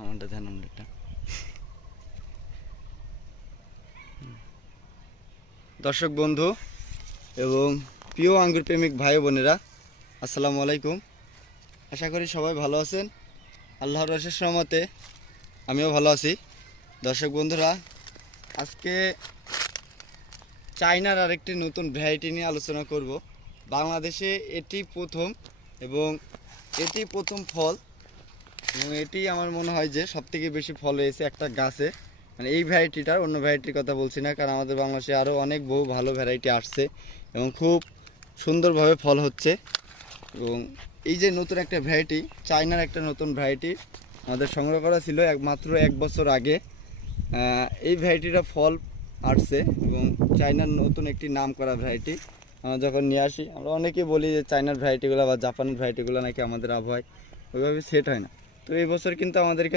আমারটা ধ্যান আমারটা। দর্শক বন্ধু এবং প্রিয় আঙ্গুর প্রেমিক ভাই বোনেরা, আসসালামু আলাইকুম। আশা করি সবাই ভালো আছেন। আল্লাহর অশেষ রহমতে আমিও ভালো আছি। দর্শক বন্ধুরা, আজকে চায়নার আরেকটি নতুন ভ্যারাইটি নিয়ে আলোচনা করব। বাংলাদেশে এটি প্রথম এবং এটি প্রথম ফল, এবং এটি আমার মনে হয় যে সবথেকে বেশি ফল হয়েছে একটা গাছে। মানে এই ভ্যারাইটিটার, অন্য ভ্যারাইটির কথা বলছি না, কারণ আমাদের বাংলাদেশে আরও অনেক বহু ভালো ভ্যারাইটি আসছে এবং খুব সুন্দরভাবে ফল হচ্ছে। এবং এই যে নতুন একটা ভ্যারাইটি, চায়নার একটা নতুন ভ্যারাইটি আমাদের সংগ্রহ করা ছিল মাত্র 1 বছর আগে। এই ভ্যারাইটিটা ফল আসছে এবং চায়নার নতুন একটি নাম করা ভ্যারাইটি। আমরা যখন নিয়ে আসি, আমরা অনেকেই বলি যে চায়নার ভ্যারাইটিগুলো বা জাপানের ভ্যারাইটিগুলো নাকি আমাদের আবহাওয়ায় ওইভাবে সেট হয় না। তো এই বছর কিন্তু আমাদের